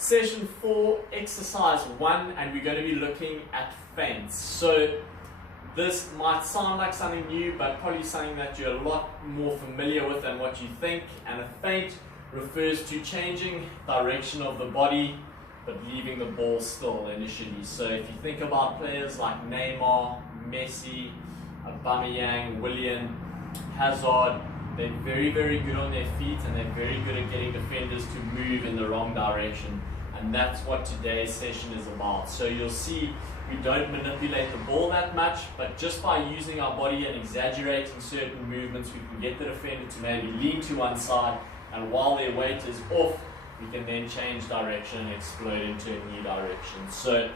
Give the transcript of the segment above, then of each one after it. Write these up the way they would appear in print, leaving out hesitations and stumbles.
Session 4, exercise 1, and we're going to be looking at feints. So this might sound like something new, but probably something that you're a lot more familiar with than what you think. And a feint refers to changing direction of the body, but leaving the ball still initially. So if you think about players like Neymar, Messi, Aubameyang, Willian, Hazard, they're very, very good on their feet, and they're very good at getting defenders to move in the wrong direction. And that's what today's session is about. So you'll see we don't manipulate the ball that much, but just by using our body and exaggerating certain movements, we can get the defender to maybe lean to one side, and while their weight is off, we can then change direction and explode into a new direction. So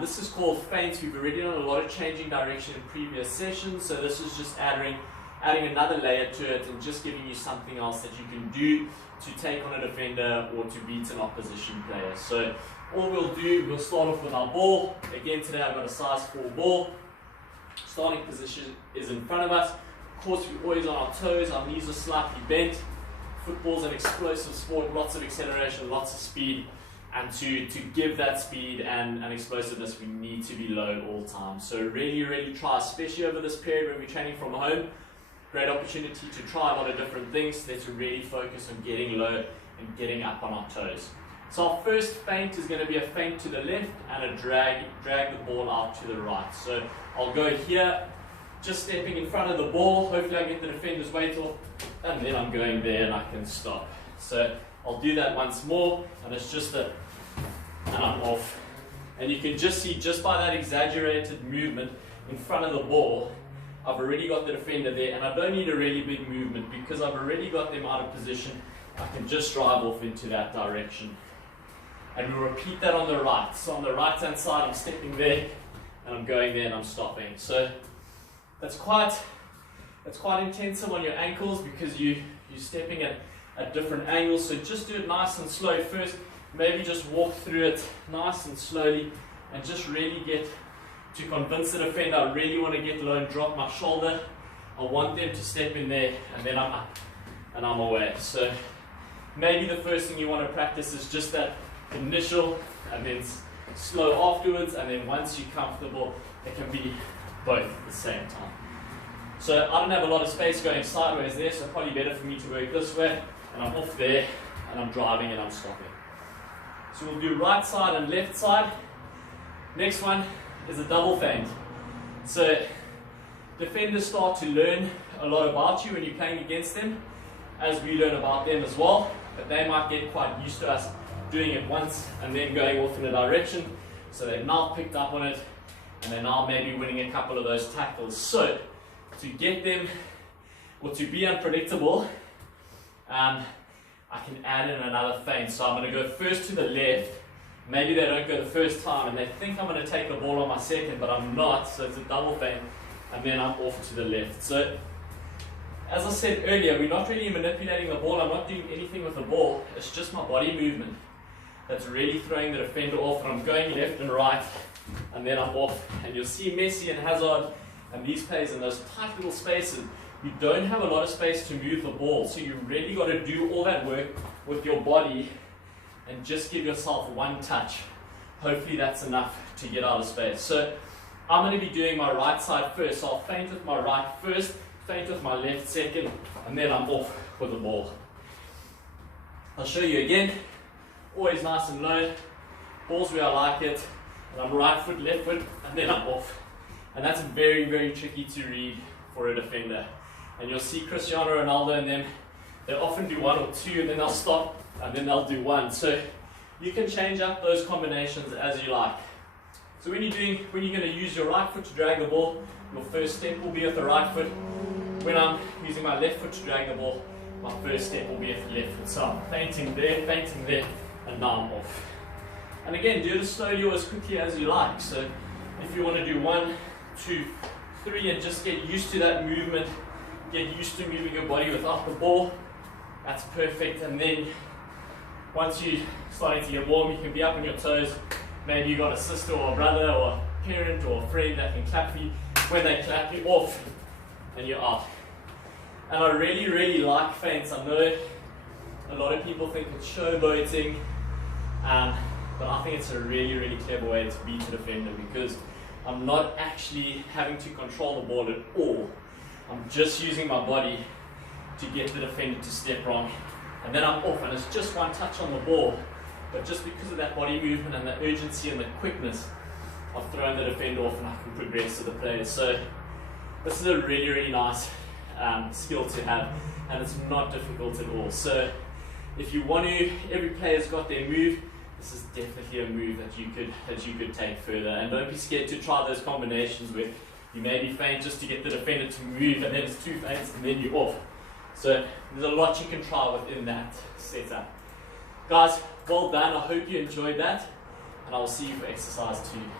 this is called feints. We've already done a lot of changing direction in previous sessions, so this is just adding another layer to it and just giving you something else that you can do to take on a defender or to beat an opposition player. So all we'll do, we'll start off with our ball. Again, today I've got a size 4 ball. Starting position is in front of us. Of course, we're always on our toes, our knees are slightly bent. Football's an explosive sport, lots of acceleration, lots of speed. And to give that speed and explosiveness, we need to be low at all times. So really, really try, especially over this period when we're training from home, great opportunity to try a lot of different things. Let's really focus on getting low and getting up on our toes. So our first feint is going to be a feint to the left and a drag the ball out to the right. So I'll go here, just stepping in front of the ball. Hopefully I get the defender's weight off, and then I'm going there and I can stop. So I'll do that once more, and it's just and I'm off. And you can just see, just by that exaggerated movement in front of the ball, I've already got the defender there, and I don't need a really big movement because I've already got them out of position. I can just drive off into that direction. And we'll repeat that on the right. So on the right hand side, I'm stepping there, and I'm going there, and I'm stopping. So that's quite intensive on your ankles because you're stepping at different angles. So just do it nice and slow first. Maybe just walk through it nice and slowly, and just really get to convince the defender I really want to get low and drop my shoulder. I want them to step in there, and then I'm up and I'm away. So maybe the first thing you want to practice is just that initial, and then slow afterwards, and then once you're comfortable, it can be both at the same time. So I don't have a lot of space going sideways there, so probably better for me to work this way, and I'm off there, and I'm driving and I'm stopping. So we'll do right side and left side. Next one is a double feint. So defenders start to learn a lot about you when you're playing against them, as we learn about them as well, but they might get quite used to us doing it once and then going off in a direction. So they've now picked up on it, and they're now maybe winning a couple of those tackles. So to get them, or to be unpredictable, I can add in another feint. So I'm going to go first to the left. Maybe they don't go the first time and they think I'm going to take the ball on my second, but I'm not, so it's a double feint, and then I'm off to the left. So as I said earlier, we're not really manipulating the ball. I'm not doing anything with the ball. It's just my body movement that's really throwing the defender off, and I'm going left and right, and then I'm off. And you'll see Messi and Hazard and these players in those tight little spaces. You don't have a lot of space to move the ball, so you really got to do all that work with your body and just give yourself one touch. Hopefully that's enough to get out of space. So I'm going to be doing my right side first. So I'll feint with my right first, feint with my left second, and then I'm off with the ball. I'll show you again. Always nice and low. Ball's where I like it. And I'm right foot, left foot, and then I'm off. And that's very, very tricky to read for a defender. And you'll see Cristiano Ronaldo and them, they often do one or two, and then they'll stop, and then they'll do one. So you can change up those combinations as you like. So when you're going to use your right foot to drag the ball, your first step will be with the right foot. When I'm using my left foot to drag the ball, my first step will be with the left foot. So I'm feinting there, and now I'm off. And again, do it as slowly or as quickly as you like. So if you want to do 1, 2, 3, and just get used to that movement, get used to moving your body without the ball, that's perfect. And then once you're starting to get warm, you can be up on your toes. Maybe you got a sister or a brother or a parent or a friend that can clap you. When they clap you, off, and you're out. And I really, really like feints. I know a lot of people think it's showboating, But I think it's a really, really clever way to beat the defender because I'm not actually having to control the ball at all. I'm just using my body to get the defender to step wrong. And then I'm off, and it's just one touch on the ball. But just because of that body movement and the urgency and the quickness, I've thrown the defender off and I can progress to the players. So this is a really, really nice skill to have, and it's not difficult at all. So if you want to, every player's got their move. This is definitely a move that you could take further. And don't be scared to try those combinations where you maybe feint just to get the defender to move, and then it's 2 feints and then you're off. So there's a lot you can try within that setup. Guys, well done. I hope you enjoyed that, and I will see you for exercise 2.